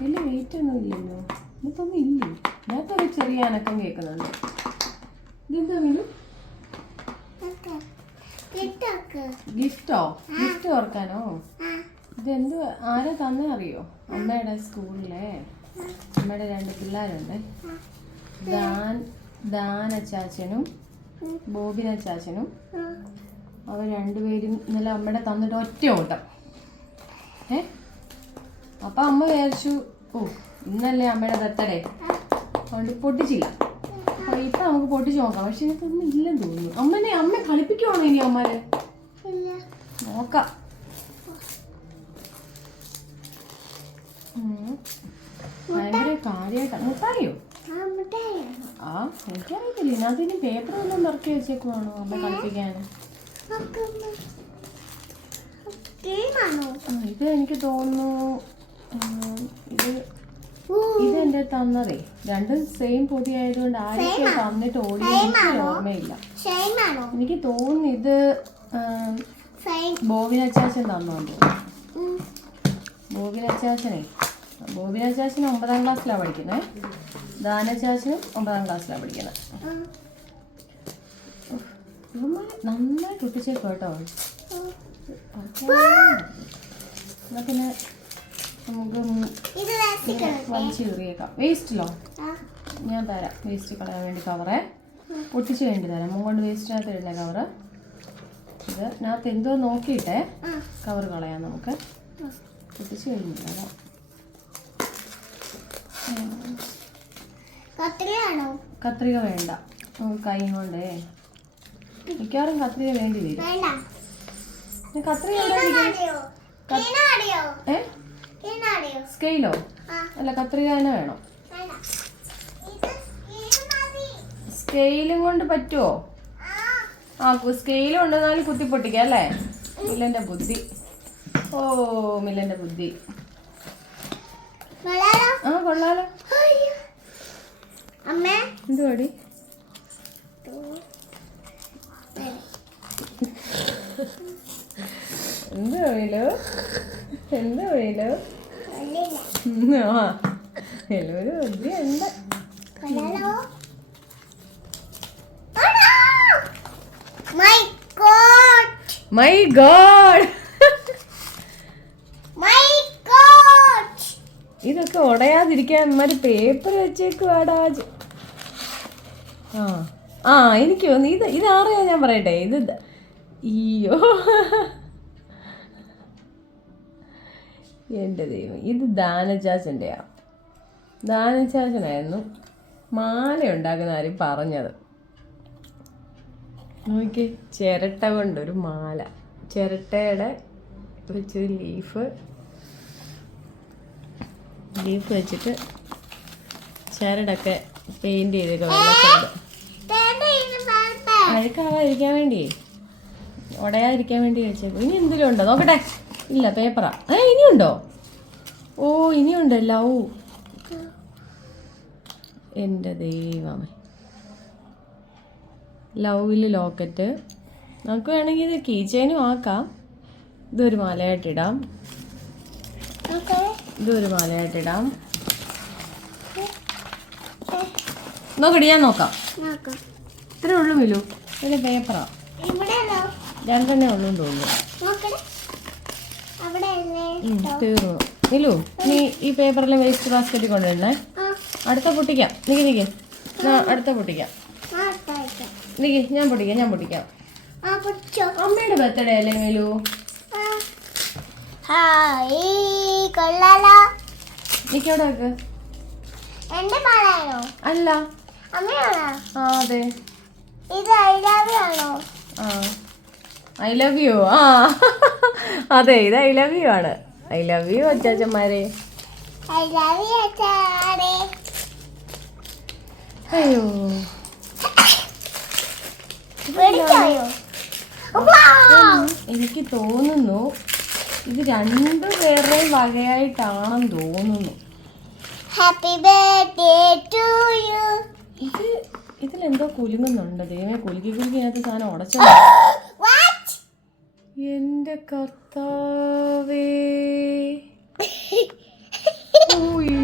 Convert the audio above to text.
വലിയ വെയിറ്റ് ഒന്നും ഇല്ലല്ലോ. ഇതിനകത്തൊന്നും ഇല്ലേ? ഇതിനകത്തൊരു ചെറിയ അനക്കം കേൾക്കുന്നുണ്ട്. ഇതെന്താ മീനു? ഗിഫ്റ്റോ? ഗിഫ്റ്റ് ഓർക്കാനോ? ഇതെന്ത് ആരാ തന്നെ അറിയോ അമ്മയുടെ സ്കൂളിലെ അമ്മയുടെ രണ്ട് പിള്ളേരുണ്ട്. ദാൻ ദാൻ ചാച്ചനും ബോബിൻ ചാച്ചനും അവർ രണ്ടുപേരും ഇന്നലെ അമ്മയുടെ തന്നിട്ട് ഒറ്റ ഓട്ടം. ഏ? അപ്പം അമ്മ വിചാരിച്ചു ഓ ഇന്നല്ലേ അമ്മയുടെ ബർത്ത്ഡേ. അതുകൊണ്ട് പൊട്ടിച്ചില്ല. അപ്പോൾ ഇപ്പം നമുക്ക് പൊട്ടിച്ച് നോക്കാം. പക്ഷെ ഇതിനകത്തൊന്നും ഇല്ലെന്ന് തോന്നുന്നു. അമ്മനെ അമ്മ കളിപ്പിക്കുവാണോ ഇനി അമ്മരെ? നോക്കാം. ഭയങ്കര കാര്യമായിട്ടാ മുട്ടായോ? ആ എനിക്കറിയത്തില്ല. ഇതിനകത്ത് ഇനി പേപ്പർ ഒന്നും നിറക്കി വെച്ചേക്കുവാണോ അമ്മ കളിപ്പിക്കാൻ? ഇത് എനിക്ക് തോന്നുന്നു. ഇത് എന്റെ തന്നതേ. രണ്ടും സെയിം പൊടി ആയതുകൊണ്ട് ആരൊക്കെ തന്നിട്ട് ഓടി എനിക്ക് ഓർമ്മയില്ല. എനിക്ക് തോന്നുന്നു ഇത് ബോബിനച്ചാശൻ ബോബിൻ അച്ചാച്ചൻ തന്നോണ്ട് ബോബിൻ അച്ചാച്ചനെ ബോബിൻ അച്ചാച്ചൻ ഒമ്പതാം ക്ലാസ്സിലാണ് പഠിക്കുന്നത് ദാനച്ചാച്ചനും ഒമ്പതാം ക്ലാസ്സിലാണ് പഠിക്കുന്നത് നന്നായി നന്നായിട്ട് ഒട്ടിച്ചേക്കും കേട്ടോ പിന്നെ നമുക്ക് വലിച്ചു കീറിയേക്കാം. വേസ്റ്റിലോ ഞാൻ തരാം. വേസ്റ്റ് കളയാൻ വേണ്ടി കവറേ പൊട്ടിച്ച് വേണ്ടി തരാം. മുകൊണ്ട് വേസ്റ്റിനകത്ത് ഇടുന്ന കവറ് ഇത് ഇതിനകത്ത് എന്തോ നോക്കിയിട്ടേ കവർ കളയാം നമുക്ക്. പൊട്ടിച്ച് കഴിഞ്ഞു തരാം. കത്രിക വേണ്ട. കൈ കൊണ്ടേ. മിക്കവാറും കത്രിക വേണ്ടി വരും. കത്രിക? ഏ? സ്കെയിലോ? അല്ല കത്രിക തന്നെ വേണോ സ്കെയിലും കൊണ്ട് പറ്റുമോ ആ. സ്കെയിൽ കൊണ്ടുവന്നാലും കുത്തി പൊട്ടിക്കാം അല്ലേ? മില്ലന്റെ ബുദ്ധി. ഓ മില്ലന്റെ ബുദ്ധി. ആ കൊള്ളാലോ. എന്തുവാടി എന്ത് വേലോ എന്ത് വേലോ ആ. ഒരു ബുദ്ധി ഉണ്ട് മൈ ഗോഡ് ഇതൊക്കെ ഉടയാതിരിക്കാൻ മാതിരി പേപ്പർ വെച്ചേക്കുവാടാ. ആ. ആ എനിക്ക് തോന്നി ഇത് ഇതാറിയാ ഞാൻ പറയട്ടെ? ഇത് അയ്യോ. എന്റെ ദൈവം ഇത് ദാനചാച്ചന്റെയാണ് ദാനചാച്ചനായിരുന്നു മാല ഉണ്ടാക്കുന്ന ആരും പറഞ്ഞത്. നോക്കി ചിരട്ട കൊണ്ടൊരു മാല. ചിരട്ടയുടെ വെച്ചൊരു ലീഫ് ലീഫ് വെച്ചിട്ട് ചിരടൊക്കെ പെയിന്റ് ചെയ്തൊക്കെ വെള്ളച്ചരട് അഴുക്കാവാതിരിക്കാൻ വേണ്ടിയേ? ഉടയാതിരിക്കാൻ വേണ്ടി വെച്ചേക്കും ഇനി എന്തെങ്കിലും ഉണ്ടോ? നോക്കട്ടെ. ഇല്ല പേപ്പറാ ഏ ഇനിയുണ്ടോ? ഓ ഇനിയുണ്ടല്ലോ. ഓ എന്റെ ദൈവമേ. ലവിൽ ലോക്കറ്റ്. നമുക്ക് വേണമെങ്കിൽ ഇത് കീ ചെയിനും ആക്കാം. ഇതൊരു മാലയായിട്ടിടാം ഇതൊരു മാലയായിട്ടിടാം നോക്കടി ഞാൻ നോക്കാം. ഇത്രേ ഉള്ളൂ മിലു. ഇത് പേപ്പറാ രണ്ടെണ്ണേ ഉള്ളൂ തോന്നുന്നു നോക്കണേ അവിടെ അല്ലേ ഉം, തീർന്നു. നിലു നീ ഈ പേപ്പറിലെ വേസ്റ്റ് ബാസ്ക്കറ്റിൽ കൊണ്ടുവരണേ. അടുത്ത പൊട്ടിക്കാം. നിക്ക് നിക്ക്. അടുത്ത പൊട്ടിക്കാം. നിക്ക് ഞാൻ പൊട്ടിക്കാം ഞാൻ പൊട്ടിക്കാം. അമ്മയുടെ ബർത്ത്ഡേ അല്ലേ നിലു? നിക്ക് അവിടെ വെക്ക് എന്റെ പാടാണോ അല്ല. അമ്മയാണോ? ആ അതെ. ഇത് ആണോ? ആ. ഐ ലവ് യു ആ. അതെ ഇത് ഐ ലവ് യു ആണ്. ഐ ലവ് യു അച്ചാച്ചന്മാരെ. അയ്യോ. എനിക്ക് തോന്നുന്നു ഇത് രണ്ടു പേരുടെയും വകയായിട്ടാണെന്ന് തോന്നുന്നു. ഹാപ്പി ബർത്ത്ഡേ ടു യു ഇത് ഇതിലെന്തോ കുലുങ്ങുന്നുണ്ട്. ദൈവമേ കുലുക്കി കുലുക്കി അതിനകത്ത് സാധനം ഉടച്ച എന്റെ കർത്താവേ.